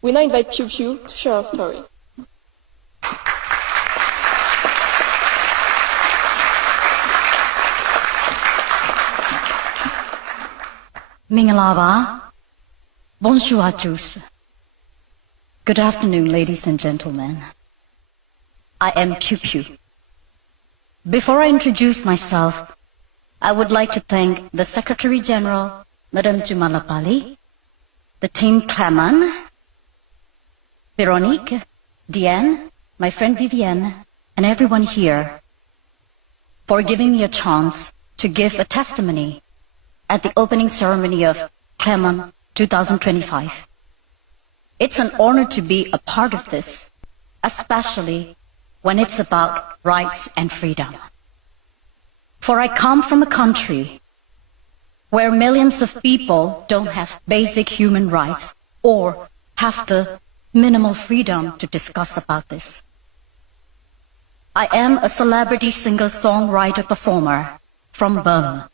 We now invite Piu Piu to share her story. မင်္ဂလာပါ Bonjour à tous. Good afternoon, ladies and gentlemen. I am Piu Piu. Before I introduce myself, I would like to thank the Secretary General, Madame Jumalapali, the team Clement, Veronique, Diane, my friend Vivienne, and everyone here for giving me a chance to give a testimony at the opening ceremony of Clement 2025. It's an honor to be a part of this, especially when it's about rights and freedom. For I come from a country where millions of people don't have basic human rights or have the minimal freedom to discuss about this. I am a celebrity singer-songwriter-performer from Burma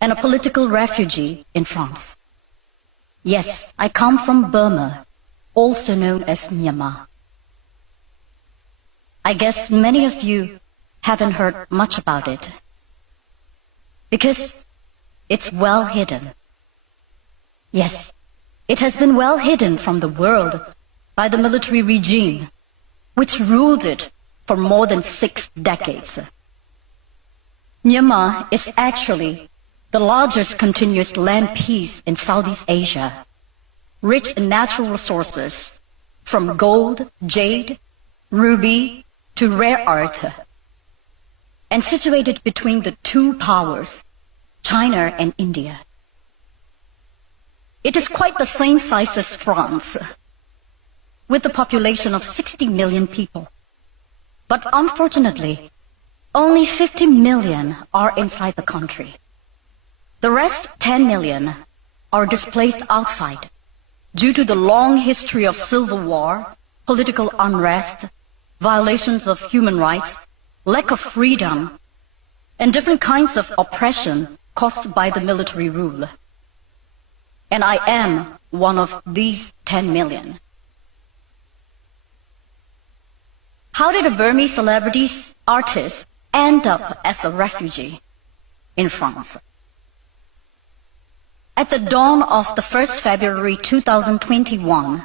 and a political refugee in France. Yes, I come from Burma, also known as Myanmar. I guess many of you haven't heard much about it, because it's well hidden. Yes, it has been well hidden from the world by the military regime, which ruled it for more than 6 decades. Myanmar is actually the largest continuous land piece in Southeast Asia, rich in natural resources, from gold, jade, ruby, to rare earth, and situated between the two powers, China and India. It is quite the same size as France, with a population of 60 million people. But unfortunately, only 50 million are inside the country. The rest 10 million are displaced outside due to the long history of civil war, political unrest, violations of human rights, lack of freedom, and different kinds of oppression caused by the military rule. And I am one of these 10 million. How did a Burmese celebrity artist end up as a refugee in France? At the dawn of the 1st February 2021,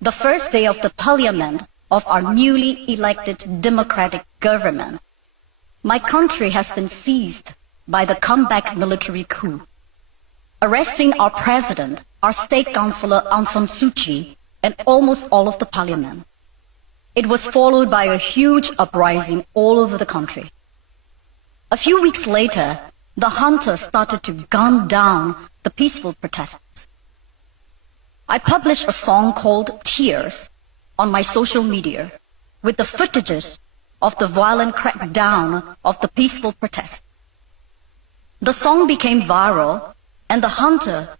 the first day of the parliament of our newly elected democratic government, my country has been seized by the comeback military coup, arresting our president, our state councillor Aung San Suu Kyi, and almost all of the parliament. It was followed by a huge uprising all over the country. A few weeks later, the hunters started to gun down the peaceful protesters. I published a song called Tears on my social media with the footages of the violent crackdown of the peaceful protest. The song became viral and the hunter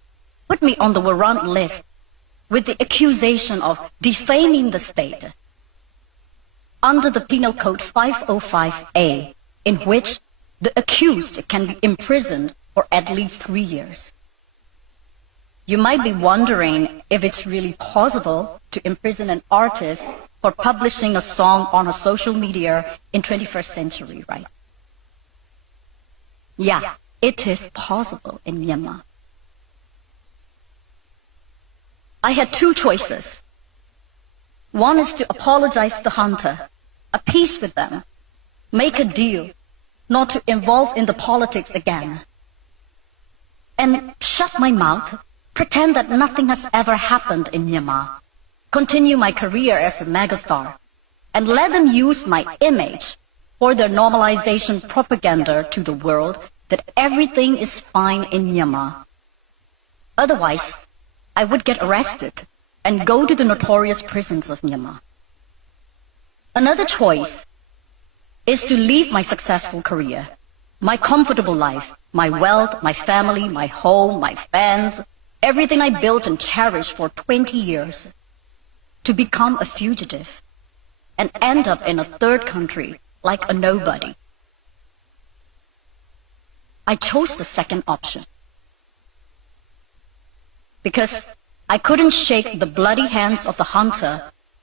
put me on the warrant list with the accusation of defaming the state under the Penal Code 505A, in which the accused can be imprisoned for at least 3 years. You might be wondering if it's really possible to imprison an artist for publishing a song on a social media in 21st century, right? Yeah, it is possible in Myanmar. I had 2 choices. One is to apologize to the hunter, appease with them, make a deal not to involve in the politics again, and shut my mouth, pretend that nothing has ever happened in Myanmar, continue my career as a megastar, and let them use my image for their normalization propaganda to the world that everything is fine in Myanmar. Otherwise, I would get arrested and go to the notorious prisons of Myanmar. Another choice is to leave my successful career, my comfortable life, my wealth, my family, my home, my fans, everything I built and cherished for 20 years, to become a fugitive and end up in a third country like a nobody. I chose the second option because I couldn't shake the bloody hands of the hunter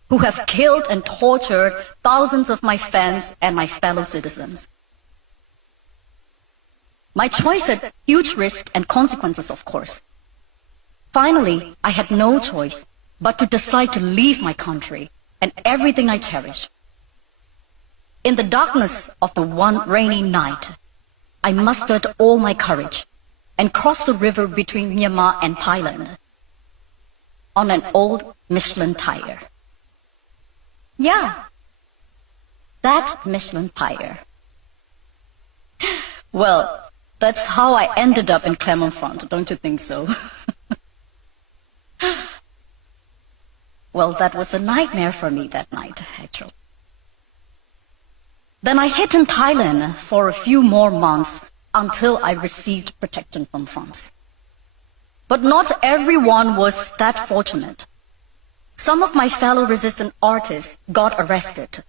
who have killed and tortured thousands of my fans and my fellow citizens. My choice had huge risk and consequences, of course. Finally, I had no choice but to decide to leave my country and everything I cherish. In the darkness of the one rainy night, I mustered all my courage and crossed the river between Myanmar and Thailand on an old Michelin tire. Yeah, that Michelin tire. Well, that's how I ended up in Clermont-Ferrand, don't you think so? Well, that was a nightmare for me that night, actually. Then I hid in Thailand for a few more months until I received protection from France. But not everyone was that fortunate. Some of my fellow resistant artists got arrested,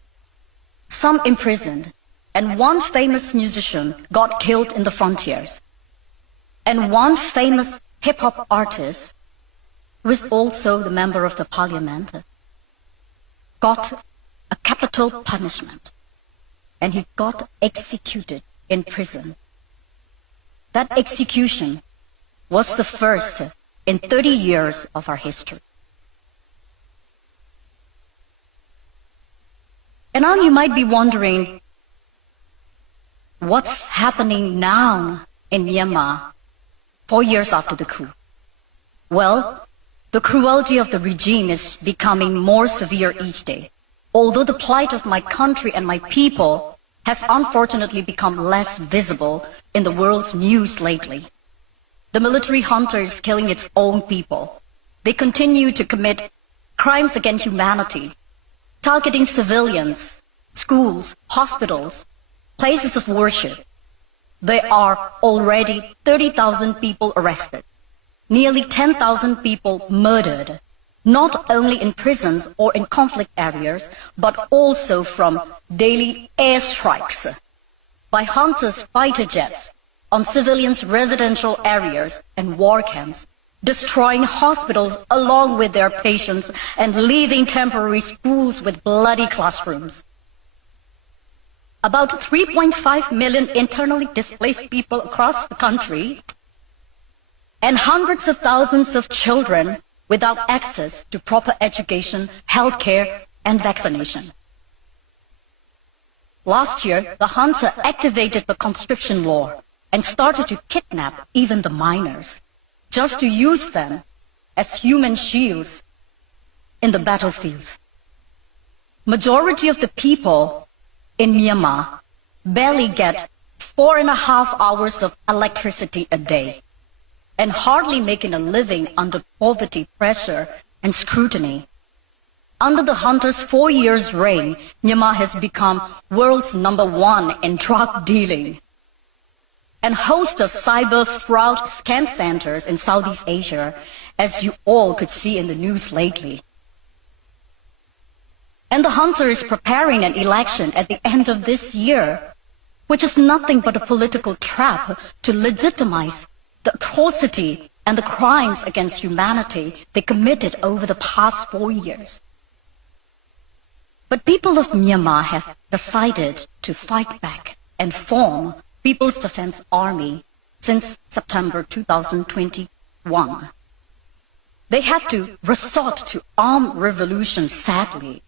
some imprisoned, and one famous musician got killed in the frontiers. And one famous hip-hop artist, who is also the member of the parliament, got a capital punishment, and he got executed in prison. That execution was the first in 30 years of our history. And now you might be wondering, what's happening now in Myanmar 4 years after the coup? Well, the cruelty of the regime is becoming more severe each day, although the plight of my country and my people has unfortunately become less visible in the world's news lately. The military junta is killing its own people. They continue to commit crimes against humanity, targeting civilians, schools, hospitals, places of worship. There are already 30,000 people arrested, nearly 10,000 people murdered, not only in prisons or in conflict areas, but also from daily airstrikes by hunters' fighter jets on civilians' residential areas and war camps, destroying hospitals along with their patients and leaving temporary schools with bloody classrooms. About 3.5 million internally displaced people across the country, and hundreds of thousands of children without access to proper education, healthcare, and vaccination. Last year, the junta activated the conscription law and started to kidnap even the minors, just to use them as human shields in the battlefields. Majority of the people in Myanmar barely get 4.5 hours of electricity a day and hardly making a living under poverty, pressure, and scrutiny. Under the junta's 4 years' reign, Myanmar has become world's #1 in drug dealing. And host of cyber fraud scam centers in Southeast Asia, as you all could see in the news lately. And the junta is preparing an election at the end of this year, which is nothing but a political trap to legitimize the atrocity and the crimes against humanity they committed over the past 4 years. But people of Myanmar have decided to fight back and form People's Defense Army since September 2021. They had to resort to armed revolution, sadly,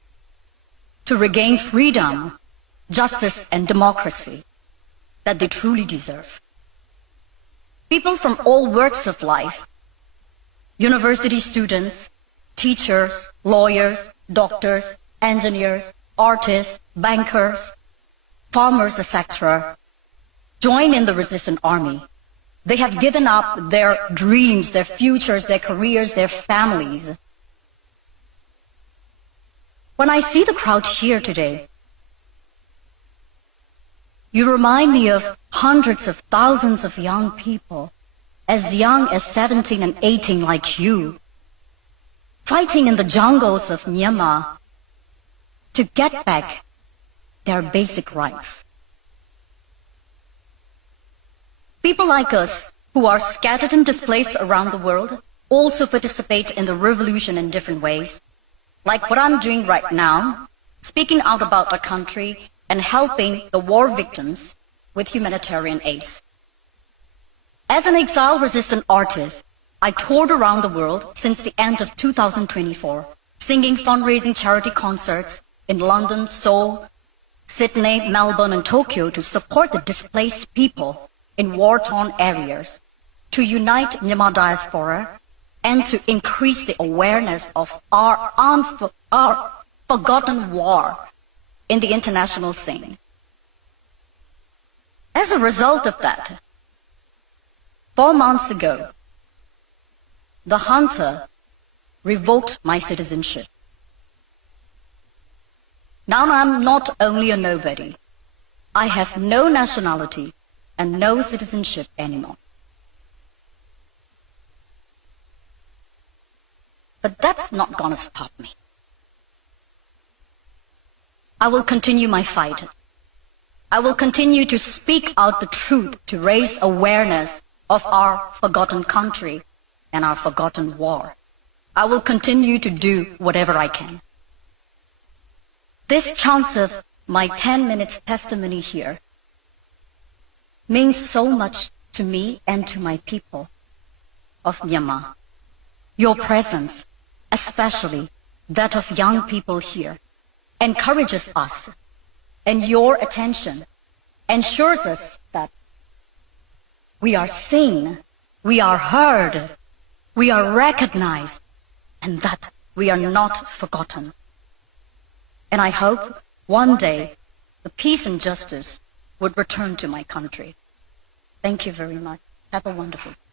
to regain freedom, justice, and democracy that they truly deserve. People from all walks of life, university students, teachers, lawyers, doctors, engineers, artists, bankers, farmers, etc., join in the resistance army. They have given up their dreams, their futures, their careers, their families. When I see the crowd here today, you remind me of hundreds of thousands of young people, as young as 17 and 18 like you, fighting in the jungles of Myanmar to get back their basic rights. People like us, who are scattered and displaced around the world, also participate in the revolution in different ways, like what I'm doing right now, speaking out about our country and helping the war victims with humanitarian aids. As an exile-resistant artist, I toured around the world since the end of 2024, singing fundraising charity concerts in London, Seoul, Sydney, Melbourne, and Tokyo to support the displaced people in war-torn areas, to unite Myanmar diaspora, and to increase the awareness of our forgotten war in the international scene. As a result of that, 4 months ago, the junta revoked my citizenship. Now I'm not only a nobody, I have no nationality and no citizenship anymore. But that's not gonna stop me. I will continue my fight. I will continue to speak out the truth to raise awareness of our forgotten country and our forgotten war. I will continue to do whatever I can. This chance of my 10 minutes testimony here means so much to me and to my people of Myanmar. Your presence, especially that of young people here, encourages us, and your attention ensures us that we are seen, we are heard, we are recognized, and that we are not forgotten. And I hope one day the peace and justice would return to my country. Thank you very much. Have a wonderful day.